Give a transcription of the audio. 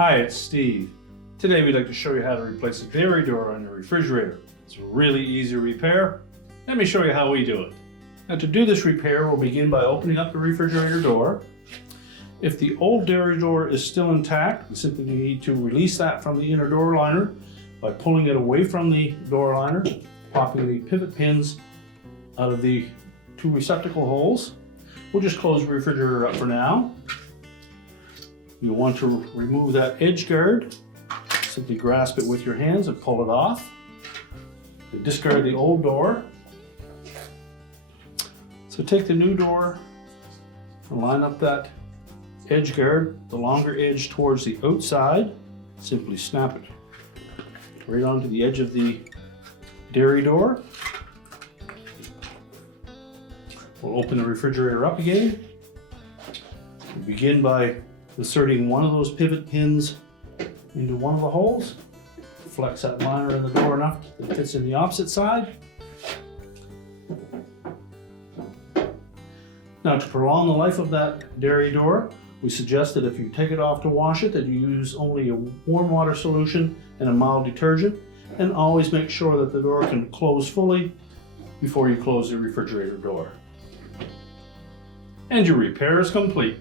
Hi, it's Steve. Today we'd like to show you how to replace a dairy door on your refrigerator. It's a really easy repair. Let me show you how we do it. Now, to do this repair, we'll begin by opening up the refrigerator door. If the old dairy door is still intact, we simply need to release that from the inner door liner by pulling it away from the door liner, popping the pivot pins out of the two receptacle holes. We'll just close the refrigerator up for now. You'll want to remove that edge guard. Simply grasp it with your hands and pull it off. You discard the old door. So take the new door and line up that edge guard, the longer edge towards the outside. Simply snap it right onto the edge of the dairy door. We'll open the refrigerator up again. We begin by inserting one of those pivot pins into one of the holes. Flex that liner in the door enough that it fits in the opposite side. Now, to prolong the life of that dairy door, we suggest that if you take it off to wash it, that you use only a warm water solution and a mild detergent, and always make sure that the door can close fully before you close the refrigerator door. And your repair is complete.